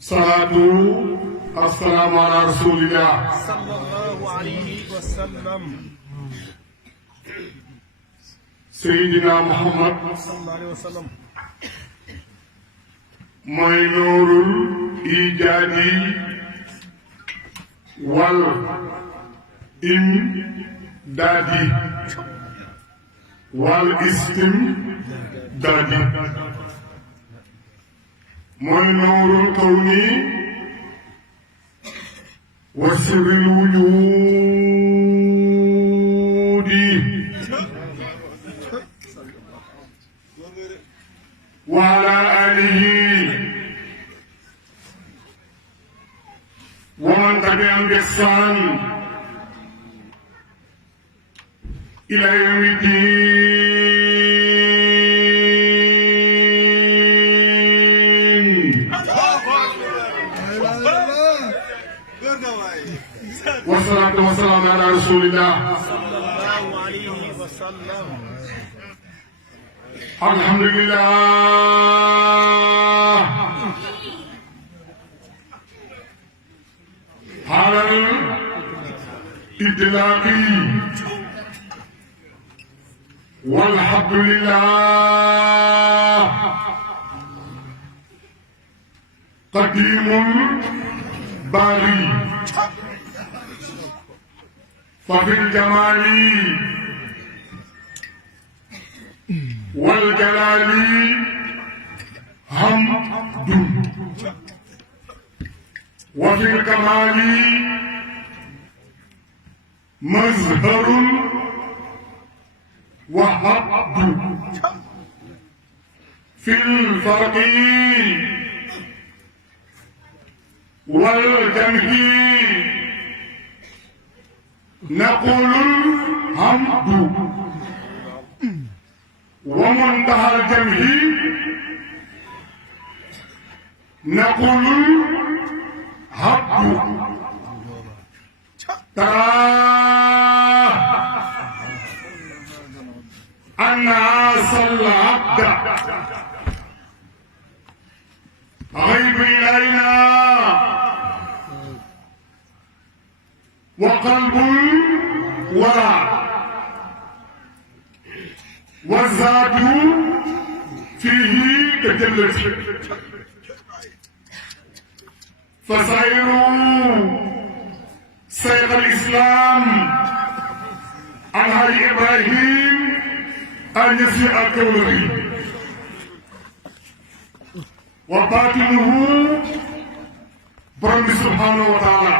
salaatu assalaamu ala rasulillah sallallahu alayhi wa sallam. Seydina Muhammad sallallahu alayhi wa sallam. mooy nuurul ijaadi wal imdaadi wal istimdaadi mooy nuurul kawni wa sirril wujuudi wa ala alihi wa man tabi'ahum bi ihsan ila yawmi din. Wasalaatu wasalaamu ala rasulillah. sallallahu alayhi wa sallam. alhamdulillah halal idlaaqi walhamdulillah qadimul bari fa fil jamali والجلال حمد وفي الكمال مظهر وحد في الفرق والجمع نقول الحمد ومنتهى الجمع نقول الحق ترى أن صلى عبد غيب إلينا وقلب الورى والذات فيه تجلت فسائروا سيد الإسلام على إبراهيم أن يسيء الكولري وباطنه برم سبحانه وتعالى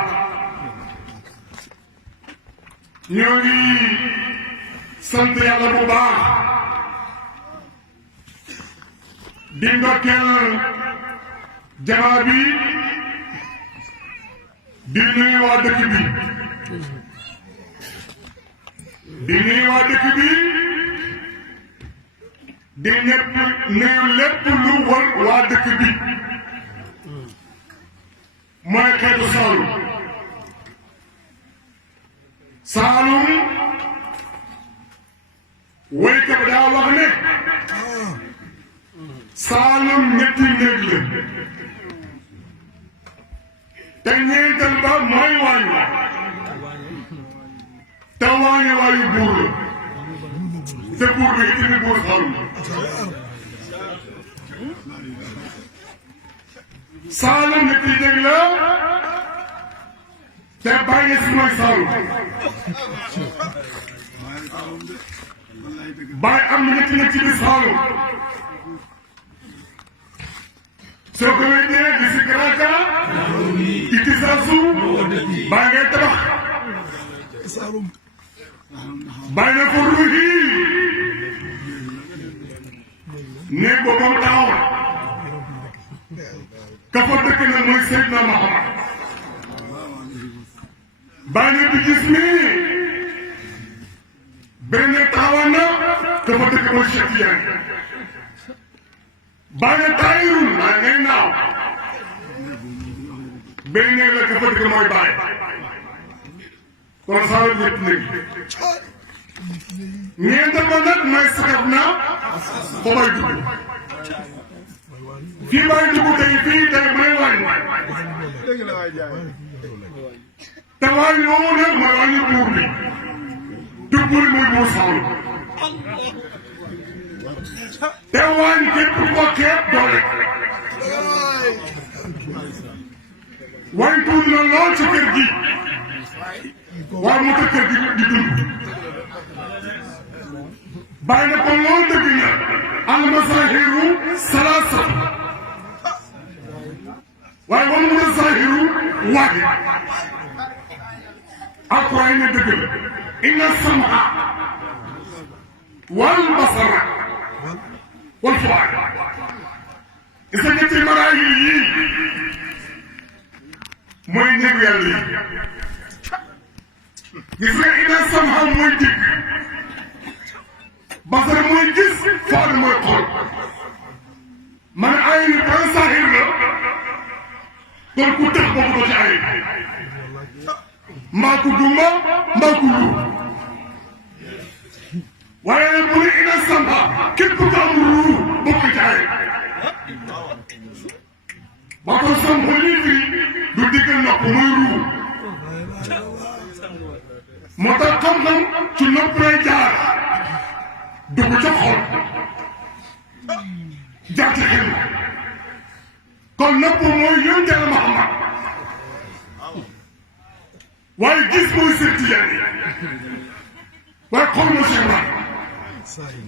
ñooñu sant yàlla bu baax di ndokkeel jamaa bi di nuyu waa dëkk bi di nuyu waa dëkk bi di ñëpp nuyu lépp lu war waa dëkk bi mooy xeetu Saloum woykat daa wax ne Saloum ñetti néeg la te ñeenteel ba mooy waañ la te waañu waayu buur la te buur bi it buur Saloum Saloum ñetti néeg la te Baye si mooy Saloum Baye am na ñetti nekk ci biir Saloum soo ko wéetee di si karaka iti saasu Baye ngay tabax Baye na ko ruuxi néeg boobu moom taxaw ka fa dëkk nag mooy Seydina Muhammad Baye na bi gis ni benn taxawoon na dafa dëkk mooy Cheikh Ndiaye Baye na taayirul waaye ngay naaw benn néeg la dafa dëkk mooy Baye kon Saloum ñett néeg ñeent ba nag mooy saxat na fa may dugg fii may dugg tey fii tey may wàññi te wàññi woowu nag mooy wàññi buur bi du buur muy buur Saloum te wàññi képp ko keeb doole wàññi tuuti na lool ci kër gi waaye mu tax kër gi di dund bàyyi na ko lool dëgg na al masahiru salaasa waaye wal masahiru waahid alquran ne dëgg la inna sam'a wal basara wal fuaad gis nga ñetti maraahil yii mooy néegu yàlla yi gis nga inna sam'a mooy dégg basara mooy gis fuaad mooy xool man ay ni ban sahir la kon ku tax boobu doo ci ay mbaa ku gumba mbaa ku lu waaye nag bu ne ina samba képp ku am ruu bokk ci ay ba ko sam ko lii fii du diggal nopp muy ruu moo tax xam-xam ci nopp lay jaar dugg ca xol jaar ci xel kon nopp mooy yonent Yàlla Muhammad waaye gis mooy seeti yàlla waaye xol ma Cheikh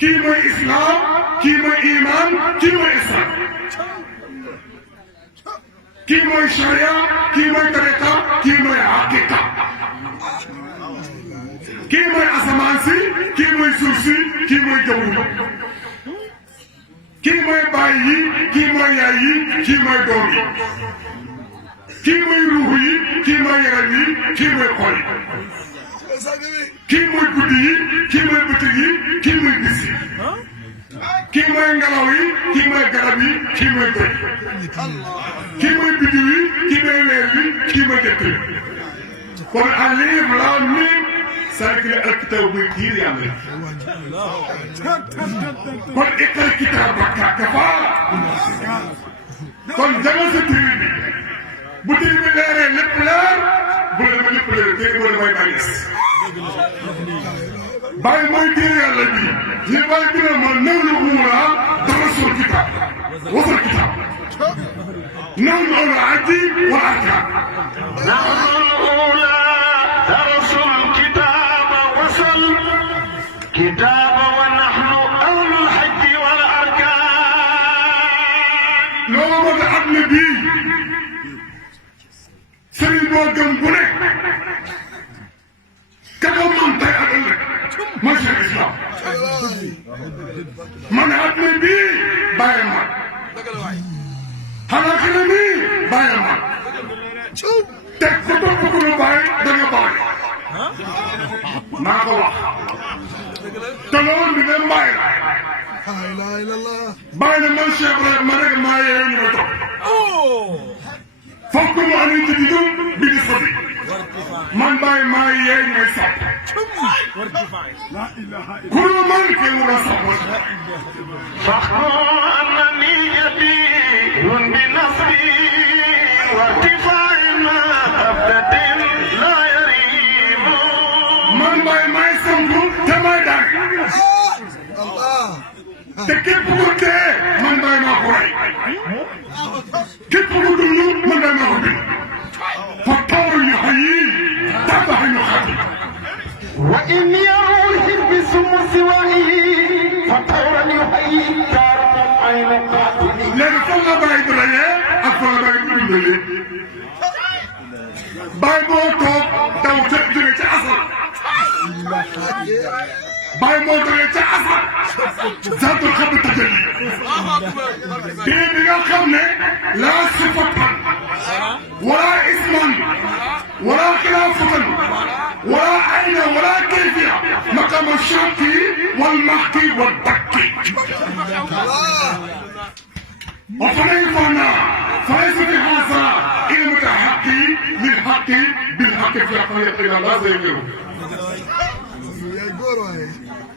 kii mooy islam kii mooy iman kii mooy islam kii mooy sharia kii mooy tariqa kii mooy haqiqa kii mooy asamaan si kii mooy suuf si kii mooy jaww ji kii mooy baay yi kii mooy yaay yi kii mooy doom yi kii mooy ruux yi kii mooy yaram yi kii mooy xol yi kii mooy guddi yi kii mooy bëccëg yi kii mooy bis yi kii mooy ngelaw yi kii mooy garab yi kii mooy doj kii mooy biddiw yi kii mooy weer yi kii mooy jant yi kon alif laam miim sarkile alkitaab muy kiir yàlla kon iqra kitaabaka kafaa kon jamal sa téere bi bu téere bi leeree lépp leer bu la dama lépp leer téere boo damay bàyyi bàyyi mooy téere yàlla bi ñu bàyyi bi ne ma naw lu uulaa darasul kitaab wasal kitaab naw lu uulaa aji wa arkaan كتاب ونحن أهل الحج والأركان لو بدأ ابن بي سري موجم بني كما من طيب لك ماشي الإسلام من ابن بي بايما هلا كلمي بايما تكتب بكل باي دنا باي ما قوى تلون من المايل لا اله الا الله باين من شيخ ما رك ما يين وتو فكم ان تجدون بنصبي من باي ما يين وسط لا اله الا كل من كان رسول فخر انني يدين بنصبي وارتفاع ما ابدت لا يريم من باي ما يسمو تمادا te képp ku dee man bàyyi maa ko rey képp ku dund man bàyyi maa ko bind fa tawru yu xayi tabax yu xaati wa in yaru hibbi siwahi fa tawran yuhayyi taram ayna qatili léegi fan la bàyyi di reyee ak fan la bàyyi di dundalee bàyyi boo toog daw ca jóge ca asal bàyyi moo jógee ca asal zaatul xabi tajalli bii bi nga xam ne laa sifatan wala isman wala xilaafatan wala ayna wala kayfiya maqama shaqi wal maxki wal dakki وفنيفنا فليس بهذا علم الحق بالحق بالحق في حقيقة لا زي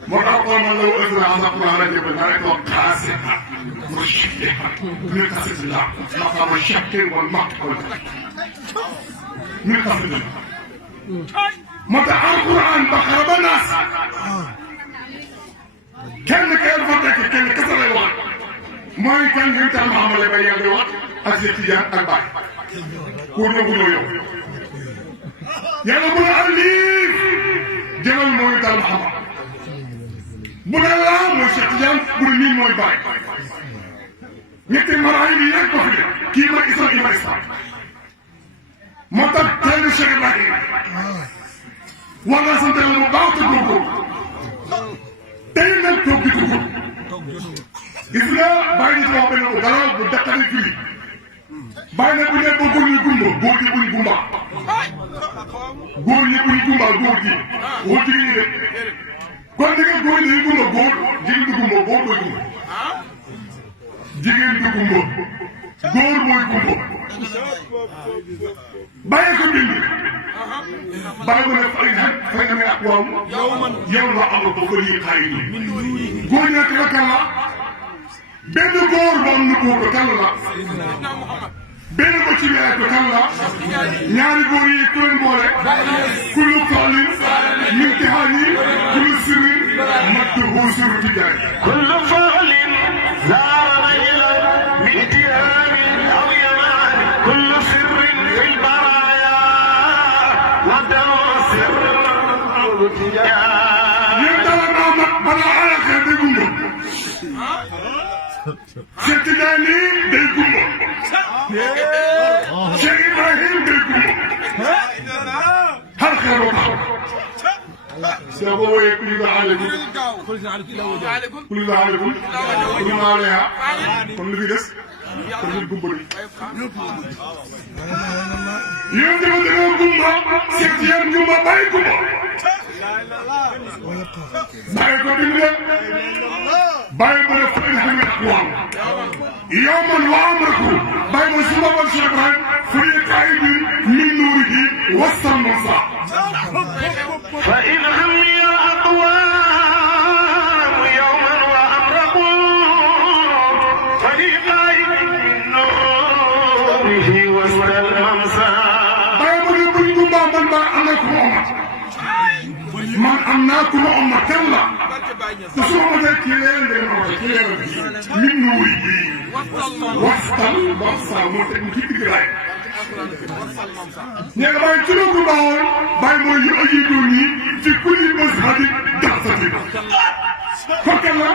moo tax ko man law ësra asaqna ala jabal ma rek wax xaase مرشحها من قصد الله مقام الشك والمقت من قصد الله متى القرآن بقرب الناس كان كيف كان كسر الوقت ما كان يمتع المعاملة بين الوقت أزيتيان الباي كورنا بلو يوم يلا بلا أليف جمال موي دار محمد بلا لا موي شيخيان بلا مين موي باي ñetti maraay yi rek ko fi kii ma islam kii ma islam moo tax tey de Cheikh Ibrahim war naa sant yàlla bu baax te góorgóorlu tey nag toog di dugg gis nga bàyyi nit wax benn ko dara bu daqale fii bàyyi nag bu ne ba góor ñi gumba góor gi buñ gumba góor ñi buñ gumba góor gi woo jigéen ñi de kon di nga góor ñi gumba góor jigéen du gumba góor mooy gumba jigéen du gumba góor mooy gumba bàyyi ko bind bàyyi ko ne fay na ak waaw yow la am ba ko lii xaay nii góor ñi la kan la benn góor bu am nu góor ko kan la benn ko ci weer ko kan la ñaari góor yi ku leen boole kullu faalin min tihaani kullu sirrin madduhu sirru tijaani kullu faalin laa rajula min tihaani aw yamaan kullu sirrin fil baraaya madduhu sirru tijaani yéen dara naa mat balaa alaxee day gumba Cheikh Tidiane day gumba Cheikh Ibrahim day gumba har xeeroo taxaw soo ko wooyee ku ñu doon aalekum ku ñu doon aalekum ku ñu doon aaleha kon lu fi des kon ñu gumba bi yéen dama dañoo gumba Cheikh Tidiane gumba bàyyi gumba bàyyi ko bindee bàyyi ko def fële xam nga ak waaw yow man waa amraku bàyyi ma su ma woon Cheikh Ibrahim fële kaay bi min nuurihi wasal musa fa in hammiya aqwaam yawman wa amraku fariqaay min nuurihi wasal musa bàyyi ma ne buñ gumba man baa am na ku ma omat man am naa ku ma omat kan la te su ma mënee kii leen leen ma kii leen min nuurihi wasal musa moo teg mu ci digg raay nee nga bàyyi tudd ku baaxoon bàyyi mooy yu ajibu nii fi kulli mazhabin daxsatin kooku la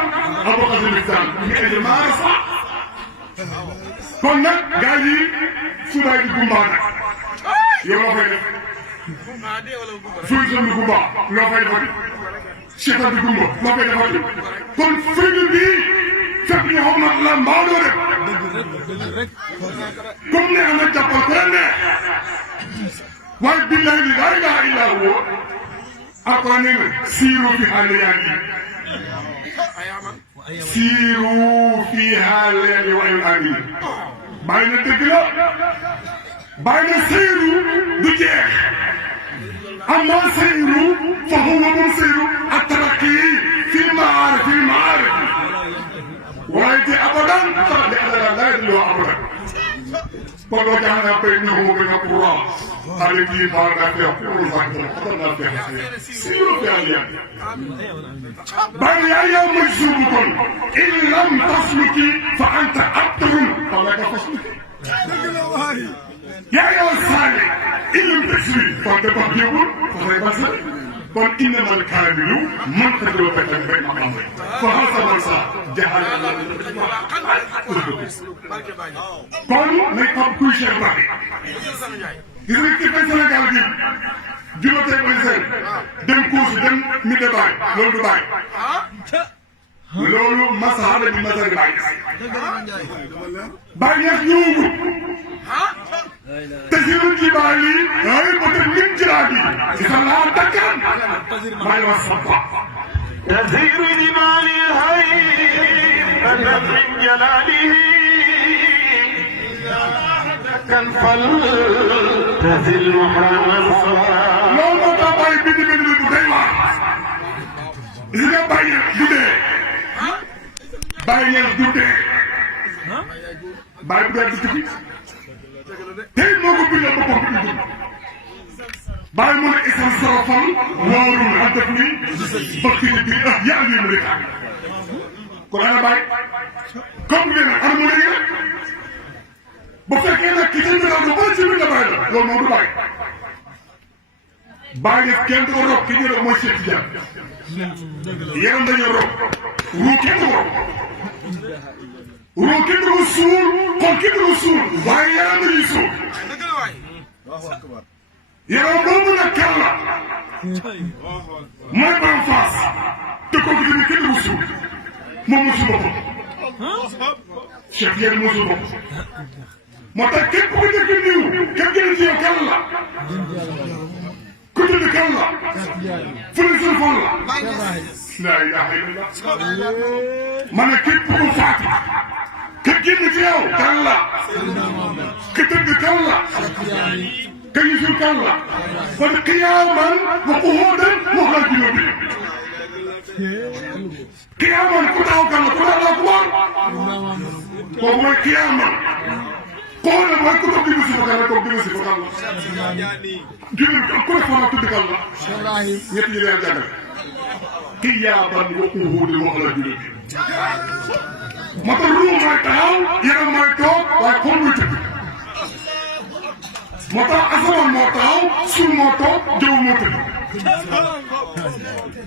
abokati misaan ñu indi maara sax kon nag gaa yi subaay di gumbaa nag yow loo fay def fuy son di gumbaa loo fay defati cheta di gumba loo fay defati kon faydu bii fekk ñu xam nag la mbaa doo def comme ne am na jàppal ko ne waaye billahi li laa ilaha illa huwa alquran nee na siiru fi haalayaani siiru fi haalayaani wa ayul amin bàyyi na dëgg la bàyyi na siiru du jeex amma siiru fa huwa moom siiru attaraqi fi maarif waaye te abadan sax di abadan laa yëg loo abadan kon doo jàng naa béy na ko gën a courant avec lii baal naa feex pour sax xatal naa feex si lu fi am yàgg bàyyi yaa yow mooy suubu kon in lam tasluki fa anta abtarun wala ka fasluki yaa yow saale in lam tasluki kon de bax yëgul fafay basa kon innamal kaamilu man qadara fatan bay maqam fa hasaba sa jaxal kon nañ xam kuy Cheikh Ibrahim gis nga ci fay Sénégal bi juróotee ba seen dem course dem mi de baay loolu du baay loolu masaha la ñu masari baay baay ñeex ñëwagul تسير الجبال هاي من جلالي إذا دكان ما يوصفها تسير الجبال هاي من جلاله دكان فلتزل محرما صفا لو ما باي بدي بدي بدي li nga bàyyi du dee bàyyi du dee bàyyi bu dee du tukki tey moo ko bindal boppam bi dund bàyyi mu ne isan sarafal waarul haddaf ni bakki ni bi yaa ngi mu ne kon ana bàyyi comme ngeen ana mu ne bu fekkee nag ki ca njëlaat lu bëri ci biir la bàyyi la loolu moom du bàyyi bàyyi kenn du ko rob ki njëlaat mooy Cheikh Tidiane yaram dañoo rob ruu kenn du ko rob ruu kenn du ko suul xol kenn du ko suul waaye yaram dañuy suul yaram boobu nag kan la mooy ban face te kooku tamit kenn du ko suul moom mosul boppam Cheikh Tidiane mosul boppam moo tax képp ku nekk niw képp gën ci yow kan la ku tudd kan la fu ne seen fan la laa ilaaha illallah ma ne képp ku faatu képp gën ci yow kan la ku tudd kan la ku gisul kan la kon qiyaaman wa qu'uudan wa alaa junuubihim qiyaaman ku taxaw kan la ku taxaw la ku war kooku mooy qiyaaman xoolal mooy ku toog déglu si fa kan la toog déglu si fa kan la jërëjëf ku ne foofu tudd kan la ñett yi leen jàngal qiyaaman wa qu'uudan wa alaa junuubihim moo tax ruu mooy taxaw yaram mooy toog waaye xol muy tëdd moo tax asamaan moo taxaw suuf moo toog jaww moo tëdd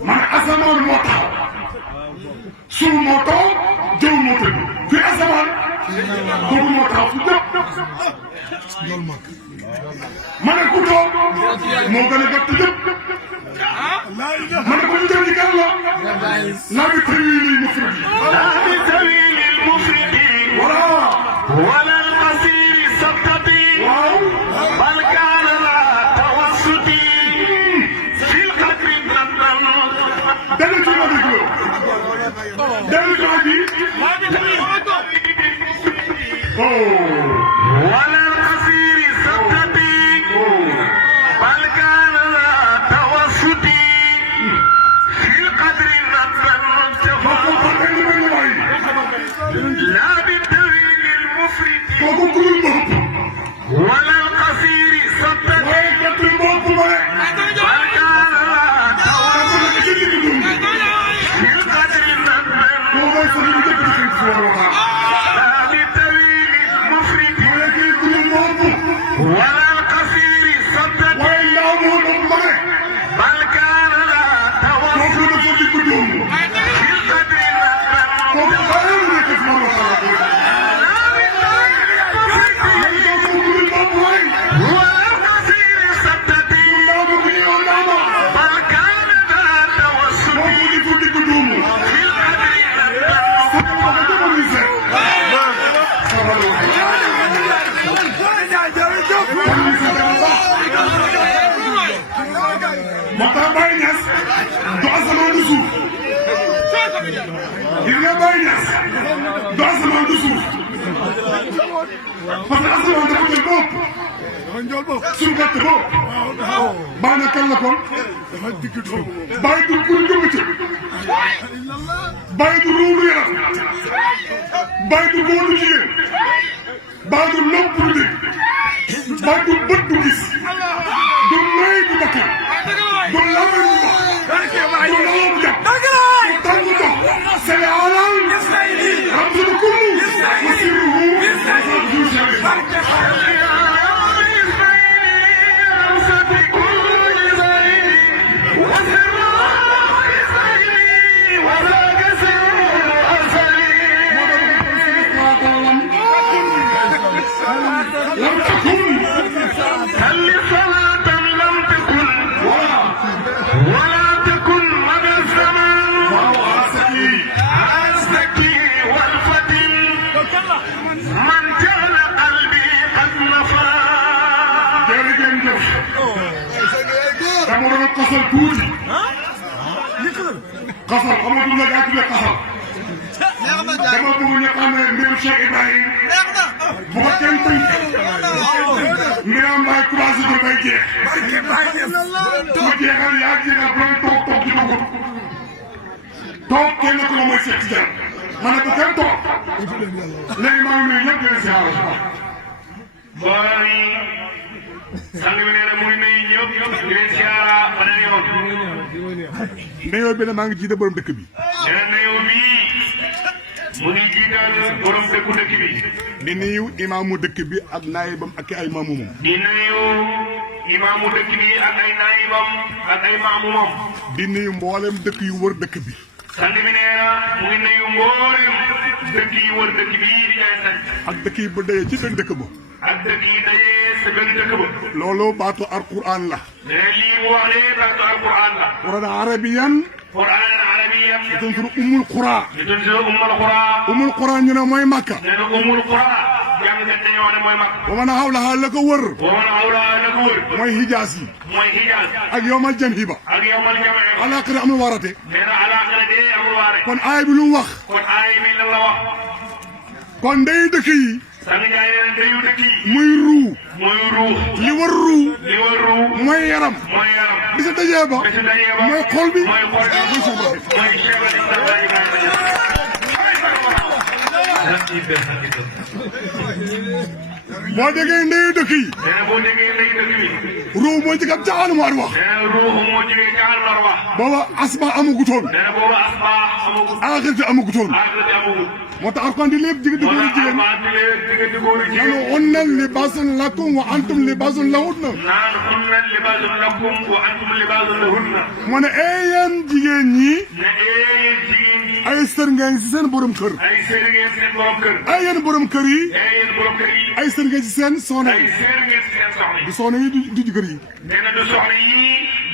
ma ne asamaan moo taxaw suuf moo toog jaww moo tëdd fi asamaan kooku moo taxaw fu jëpp ma ne ku toog moo gën a gàtt jëpp ma ne ko ñu jël ci kan la laa bi tawilil mufridi لا بسبيل المفرد voilà ولا القصير السبتة waaw بل كان لا توسط في القدر ضدا dellu ci ma déglu dellu ci ma ji ولا القصير السبتة بل كان لا توسط في القدر ضدا لا بالطويل المفرد kooku kurul bopp ولا القصير السبتة waaye gàttul bopp ma ne بل كان لا توسط dafa nekk ci digg dund في القدر ضدا koo mooy sax ñu dëkk ci seen si war waxaa لا بالطويل المفرد ma ne kii kurul bopp ولا القصير السبتة waaye ndaw moo doon ma ne بل كان لا توسط kooku dafa digg dund في القدر ضدا kooku xale la nekk ci war waxaa kurul bopp waaye ولا القصير السبتة ndaw ma bu ñëwoon ndaw ma بل كان لا توسط kooku di ko digg dund في القدر ضدا sama ma ko demoon ni seet sama la moo tax Baye Niass du asamaan du suuf gis nga Baye Niass du asamaan du suuf parce que asamaan dafa jël bopp suuf gàtt bopp Baye na kan la kon Baye du pour njëkk ci Baye du ruubu yaram Baye du góor du jigéen Baye du nopp du dégg Baye du bët du gis du may du bakkan du lamañ du wax du lawam jàpp du tàng dox sele alal rabsul kullu wasiruhu du shari lam takun هل صلاة لم تكن ولا تكن مدى الزمان عزكي والفتن من جعل قلبي قد نفى jërëjëf dama doon xasal tuuti xasal amatul la daa tuddee xasal dama bëgg ñu xam ne mbiru Cheikh Ibrahim bu ko kenn tënk mbiram Baye commencé ko bay jeex ku jeexal yaa jeexal bu doon toog di ko toog kenn ku ne mooy Cheikh Tidiane ma ne bu kenn toog léegi maa ngi nuyu ñëpp di leen siyaare mbooloo mi sang bi nee na mu ngi nuyu ñëpp di leen siyaara beneen yoon. nuyoo bi ne maa ngi jiite borom dëkk bi. nee na nuyoo bi mu ngi jiital borom dëkku dëkk bi. di nuyu imaamu dëkk bi ak naayibam ak ay maamumam. di nuyu imaamu dëkk bi ak ay naayibam ak ay maamumam. di nuyu mboolem dëkk yu wër dëkk bi. sang bi nee na mu ngi nuyu mboolem dëkk yi wër dëkk bi di jaay sañ. ak dëkk yi ba dayee ci benn dëkk ba. ak dëkk yi dajee sa benn dëkk ba. loolu baatu alquran la. nee lii mu wax ne baatu alquran la. quran arabiyan. quran arabiyan. di tuntur umul qura. di tuntur umul qura. umul qura ñu ne mooy Makka. nee na umul qura. jàngkat dañoo ne mooy Makka. wa man hawlaha la ko wër. wa man hawlaha la ko wër. mooy hijaas yi. mooy hijaas. ak yowmal janhiba. ak yowmal jam'i. alaakira amul warate. nee na alaakira de amul waare. kon aay bi lu mu wax. kon aay bi lan la wax. kon ndey dëkk yi. sang Ndiaye nee na ndeyu dëkk yi. muy ruu. muy ruux. li war ruu. li war ruu. mooy yaram. mooy yaram. bisa dajee ba. bisa dajee ba. mooy xol bi. mooy xol bi. mooy boo déggee ndeyu dëkk yi. nee na boo déggee ndeyu dëkk bi. ruu moo ci gab jaxaanu maar wax. nee na ruux moo jógee jaxal mar wax. booba asma amagutoon. nee na booba asma amagut. aaxirati amagutoon. aaxirati amagut. moo tax Alxuraan di lépp diggante góor ak jigéen. nanu hunna libaasun lakum wa antum libaasun lahunna. naan hunna libaasun lakum wa antum libaasun lahunna. mu ne yéen jigéen ñi. ne yéen jigéen ñi. ay sër ngeen si seen borom kër. ay sër ngeen si seen borom kër. ay yéen borom kër yi. yéen borom kër yi. ay sër ngeen si seen soxna ay yi. sër ngeen si seen soxna yi. du soxna yi du jëkkër yi. nee na du soxna yi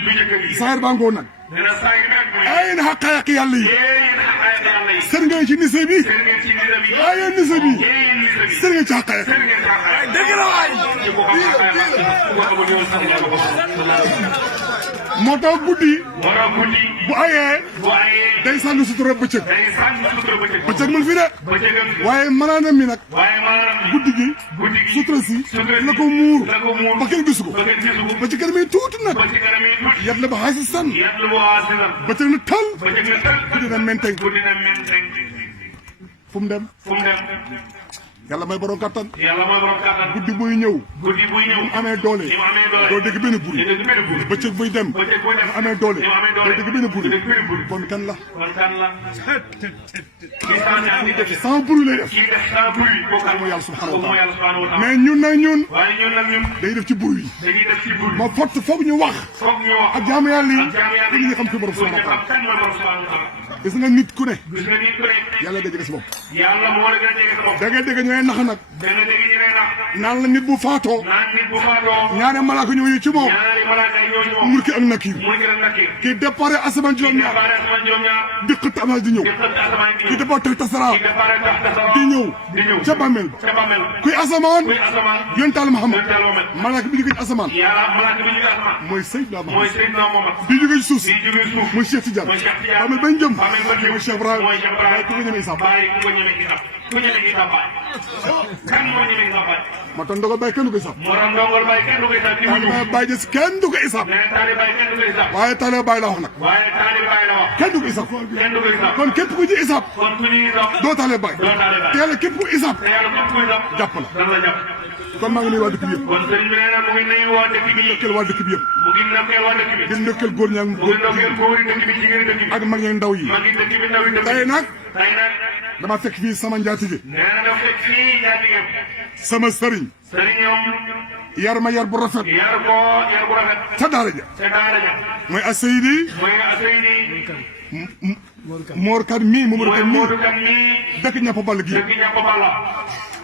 du jëkkër yi. saayir baa ngoo nag. nee na saa yu nag. ay yéen xaqaayiq yàlla yi. yéen xaqaayiq yàlla yi. sër ngeen ci nise bi. sër ngeen ci nise bi. ay yéen nise bi. yéen nise bi. sër ngeen ci xaqaayiq. sër ngeen ci xaqaayiq. dëgg la waay. moo tax guddi. moo tax guddi. bu ayee. bu ayee. day sànni sutura bëccëg. day sànni sutura bëccëg. bëccëg mën fi de. bëccëgam fi. waaye mënaanam mi nag. waaye maanaam. guddi gi. guddi gi. sutura si. sutura si. la ko muur. la ko muur. ba kenn gisu ko. ba kenn gisu ko. ba ci kanam yi tuuti nag. ba ci kanam yi tuuti. yat la ba xaasi san. yat la ba xaasi san. bëccëg na tal. bëccëg na tal. guddi na menteng. guddi na menteng. fu mu dem. fu mu dem. yàlla may borom kattan. yàlla mooy borom kattan. guddi buy ñëw. guddi buy ñëw. mu amee doole. ni mu amee doole. doo dégg benn buri. doo dégg benn buri. bëccëg buy dem. bëccëg buy dem. mu amee doole. ni mu amee doole. doo dégg benn buri. doo dégg benn buri. kon kan la. kon kan la. kii saa ñaar di def. sans buri lay def. kii def sans bruit. kooku kan mooy yàlla subhanahu wa mooy taala. yàlla subhanahu wa taala. mais ñun nag ñun. waaye ñun nag ñun. day def ci buri. dañuy def ci bruit. ma fott foog ñu wax. foog ñu wax. ak jaamu yàlla yi. ak jaamu yàlla pour yi. ñu xam ci borom pour ñu subhanahu wa xam taala. kan mooy borom subhanahu wa taala. gis nga nit ku ne. gis nga nit ku ne. yàlla day jege si bopp. yàlla moo la gën a jege sa bopp. da ngay dégg ñooy nax nag. dana dégg ñu ne nax. naan la nit bu faatoo. naan nit bu faatoo. ñaare malaaka ñooñu ci moom. ñaari malaaka yi ñoo ñëw. mulki ak nakir. muy gën a nakir. kii déparé asamaan juróom-ñaar. déparé sama juróom-ñaar. dëkk tamas di ñëw. di xëtt asamaan di kii ñëw. déparé teg tasara. di déparé tax tasara. di ñëw. di ñëw. ca bàmmeel ba. ca bàmmeel. kuy asamaan. kuy asamaan. yontaal Muhammad. yontaal Muhammad. malaaka bi jóge ci asamaan. yàlla malaaka bi ñu asamaan. mooy Seydina mooy Muhammad. Seydina Muhammad. bi jóge ci suuf si. di jóge suuf. mooy Cheikh Tidiane. mooy Cheikh Tidiane. bàmmeel bañ jëm. bàmmeel bañ jëm. mooy Cheikh Ibrahima. mooy Cheikh Ibrahima. waaye ku ko ñemee Isaab. bàyyi ku ko ñemee Isaab. ku ñemee Isaab bàyyi. kan moo ñemee Isaab bàyyi. moo tax ndogal bay kenn du ko Isaab. moo tax ndongol bàyyi kenn du ko Isaab. taalibe Baye Niass kenn du ko Isaab. nee na taalibe bàyyi kenn du ko Isaab. waaye taalibe Baye la wax nag. waaye taalibe bàyyi la wax. kenn du ko Isaab. kenn du ko Isaab. kon képp ku ci Isaab. kon ku ñuy Isaab. doo taalibe Baye. doo taalibe Baye. te yàlla képp ku Isaab. te yàlla képp ku Isaab. jàpp la. dana la jàpp. kon maa ngi nuyu waa dëkk bi yëpp. kon sëñ bi nee na mu ngi nuyu waa dëkk bi. ndokkeel waa dëkk bi yëpp. mu ngi ndokkeel waa dëkk bi. di ndokkeel góor ñaa mu ngi ndokkeel góori dëkk bi jigéen dëkk bi. ak mag ñeeg ndaw yi. mag yi dëkk bi ndaw yi dëkk bi. tey nag tey nag. dama fekk fii sama njaatige. nee na dafa fekk fii njaatigem. sama sëriñ. sëriñam. yar ma yar bu rafet. yar ko yar bu rafet. ca daara ja. te daara ja. mooy Aseydi. mooy Aseydi. Mor Kan mii Momadou Kan mooy mii. Modou Kan mii. dëkk ñàpp ball gi. dëkk ñàpp balla.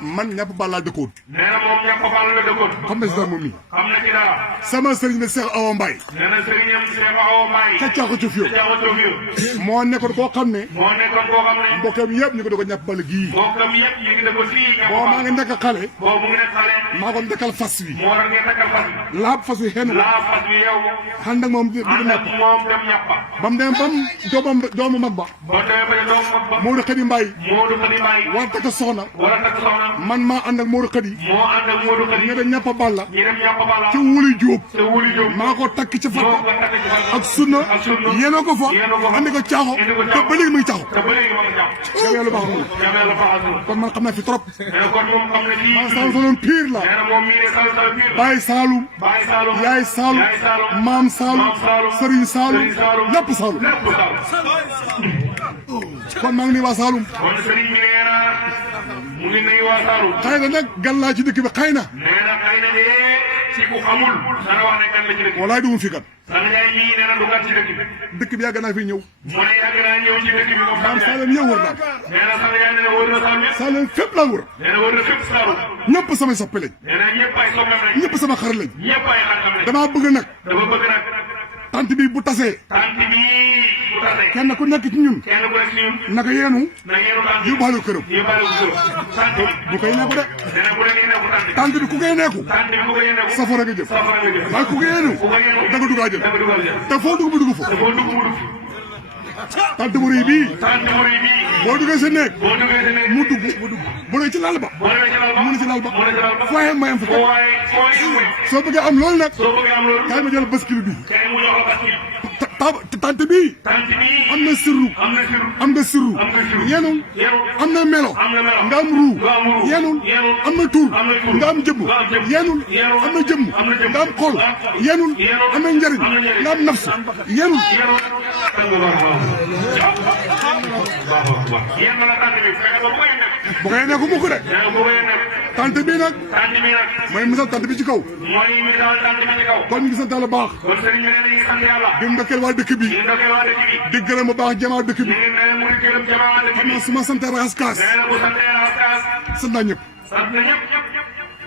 man ñàpp ball laa dëkkoon. nee na moom ñàpp balla la dëkkoon. xam na si dara moom nii. xam na ci dara. sama sëriñ ne Cheikh Awa Mbaye. nee na sëriñam Cheikh Awa Mbaye. ca Caaxu Cuf yow. ca Caaxu Cuf yow. moo nekkoon koo xam ne. moo nekkoon koo xam ne. mbokkam yëpp ñu ko doon ñàpp ball gii. mbokkam yëpp ñu ngi dëkkoon fii ñàpp boo maa ngi nekk xale. boo mu ngi nekk xale. maa ko dekkal fas wi. moo tax ngeen takkal fas bi. laab fas wi xen. laa fas bi yow. ànd ak moom di ànd ñàpp. ak moom dem ñàppa. ba mu demee ba doomu mag ba. ba demee ba doomu mag ba. Maodo Xadi Mbaye. Modou Xadi Mbaye. war takk soxna. wala takk soxna. man maa ànd ak Modou Khady moo ànd ak Modou Khady ñu dem ñàppa balla ñu dem ñàpp bala ca Wuli Jóob te wuli jóg maa ko takk ci moo fat ko takk ci fan ak sunna yéena ko fa andi ko caaxo te ba léegi muy caaxo te ba léegi ma nga jàpp yow yàlla baax na yàlla baaxal kon man xam naa fi trop nee na kon moom xam na kii maa Saloum pire la nee na moom mii ne Saloum biir Baye Saloum Baye Saloum yaay Saloum yaay Saloum maam Saloum Serigne Saloum lépp Saloum lépp Saloum kon maa ngi nii waa Saloum kon sëriñ bi nee na mu ngi nuyu waa Saloum xëy na nag gan laa ci dëkk bi xëy na nee na xëy na de ci ku xamul dana wax ne gan la ci dëkk bi walaay dugum fi kat Sang Ndiaye mii nee na du gan ci dëkk bi dëkk bi yàgg naa fi ñëw mu ne yàgg naa ñëw ci dëkk bi moom maam Sang Ndiaye Saloum ñëw wër naa nee na Sang Ndiaye nee na wër na Saloum yëpp Saloum fépp laa wër nee na wër na fépp Saloum ñëpp samay soppe lañ nee na ñëpp ay soppam lañ ñëpp sama xarit lañ ñëpp ay xaritam lañ damaa bëgg nag dafa bëgg nag tant bi bu tasee tant bi bu tasee kenn ku nekk ci ñun kenn ku nekk si ñun naka yeenu na ngeen tant bi yóbbaale këram yóbbaale ko kër tant bi bu koy nekku de nee na bu la ngeen nekku tant bi tant bi ku koy nekku tant bi bu ko yéene ko safara nga jëm safara nga jëm waaye ku ko yeenu ku ko yéene da nga dugg àjjana da nga dugal jëm te foo dugg mu dugg fa boo dugg mu dugg tant bu rëy bii tant bu rëy bii boo duggee sa néeg boo duggee sa néeg mu dugg bu dee ci lal ba boo demee ci lal ba mu ne ci lal ba mu ne ci lal ba fooyee mayam fa waaye foo yëngu soo bëggee am loolu nag soo bëggee am loolu kaay ma jël baskil bi kay mu jox la bascule tant bii tant bii am na sirru am na siru am nga sirru am na siru yenul yenul am na melo am na melo nga am ruu nga am ruu yenul yenul am na tur am na tur nga am jëmm nga am jëmm yenul yenul am na jëmm am na jëmm nga am xol nga am xol yenul yenul am na njëriñ am na njëriñ nga am nafsu yenul yenul sang baax yéen la tant bi fexe ba bu koy nekk bu koy nekk mukk de nee na bu koy nekk tant bii nag tant bi nag mooy misal tant bi ci kaw mooy misaal tant bi ci kaw kon ñu ngi sant Yàlla baax kon sëriñ bi nee na ñu ngi sant yàlla di ndokkeel waa dëkk bi ñu ndokkeel waa dëkk bi di gërëm bu baax jamaa dëkk bi ñu ngi nee mu ngi gërëm jamaa dëkk bi man su ma santee raxas kaas nee na bu santee raxas sant naa ñëpp sant na ñëpp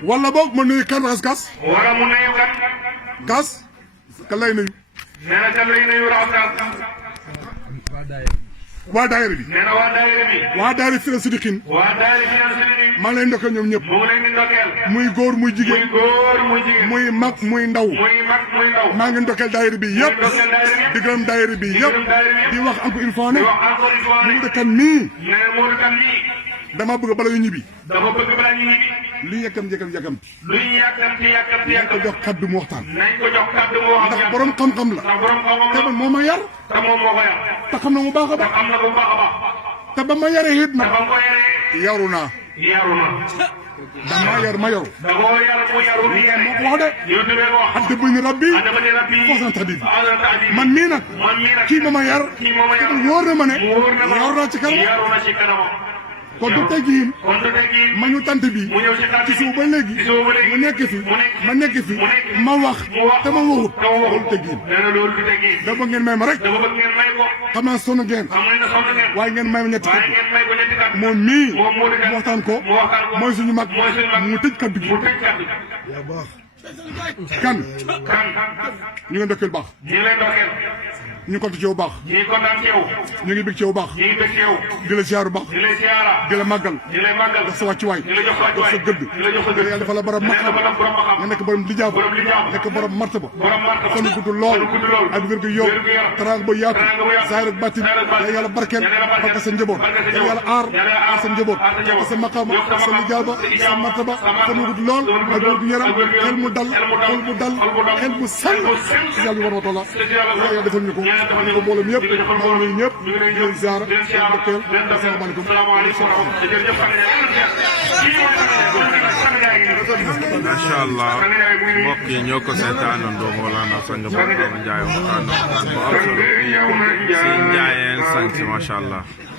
wala boog ma nuyu kan raxas kaas wala mu nuyu kan kaas kan lay nuyu nee na kan lay nuyu raxas waa daayira bi nee na waa daayira bi waa daayira Fira Sidiqin waa daayira bi naan sëriñ bi maa ngi leen ndokkeel ñoom ñëpp mu ngi leen di ndokkeel muy góor muy muy jigéen góor muy jigéen muy mag muy ndaw muy mag muy ndaw maa ngi ndokkeel daayira bi yëpp ndokkeel daayira bi di gërëm daayira bi yëpp gërëm daayira bi di wax encore une fois di ne wax encore une fois mu ne dëkkan nii nee na Modou Kane lii dama bëgg bala ñu ñibbi dafa bëgg balaa ñu ñibbi li yàkkam lu ñu yàkkamti yàkkamti nañ ko yàkkamti jox kaddu mu waxtaan nañ ko jox kàddu moo xam ndax borom xam-xam la ndax borom xam-xam te la man moo ma yar te moom moo ko yar te xam na mu baax a te baax xam na bu baax a baax te ba ma yaree it te nag ba nga ko yaree yaru naa yaru na dama yar ma yaru da koo yar mu yaru ni yare moo ko wax de yow tamit wax adda bëni rabbi adama ni rabbi façon tadib ala tahdib man mii nag man mii nag kii ma ma yar kii mooma yar wóor na ma ne mu wóor na ma yaru naa ci kanam yaru na ci kanamam kon du teggiin kon du teggi ma ñu tant bi mu ñëw ci tànn ci suuf ba léegi ci suuf ba léegi mu nekk fi mu nekk ma nekk fi mu nekk ma wax mu wax te ma waxut te ma waxut loolu teggiin nee na loolu du teggi dama ngeen may ma rek dama bëgg ngeen may ko xam naa sonn ngeen xam nañ ne sonn ngeen waaye ngeen may ma ñetti waaye kaddu ngeen may ko ñetti kàddu moom mii moom moo di mu waxtaan ko mu waxtaan ko mooy suñu mag mooy suñu mag mu tëj kaddu gi mu tëj kàddu kan kan ñu ngi ndokkeel baax ñu ngi lay ndokkeel ñu ngi kontaan ci yow baax ñu ngi kontaan ci yow ñu ngi bég ci yow baax ñu ngi bëgg ci yow di la ziar baax di lay siyaara di la màggal di lay màggal jox sa wàccuwaay di la jox jox sa gëdd di la jox sa gëdd yàlla dafa la borom nee na maqam ba nag borom nga xam nekk borom lijaaba borom lijaaba nekk borom martaba borom martaba fan gudd lool fan gudd lool ak wér gu yow wér gu yaram taraanga ba yaatu taraanga ba yaatu zaahir ak baatin zaahir ak baatin yàlla yàlla barkeel yàlla yàlla barkeel barke sa njaboot barke sa yàlla yàlla aar yàlla yàlla sa njaboot aar sa njaboot sa maqaama yokk sa sa maqaama lijaaba sa sa lijaaba martaba sa martaba fan gudd lool fan gudd ak wér gu yaram ak wér gu yaram xel mu dal xol mu dal xel mu sell si yàlla war wa taala yàlla defal ñu ko ñu ko mboolem yëpp maa ngi nuyu ñëpp di leen ziar di leen ndokkeel asalaamaaleykum macha allah mbokk yi ñoo ko seetaanandoo Mawlana Sang Barhamou Ndiaye waxtaan bu am solo si Ndiayeen sant macha allah.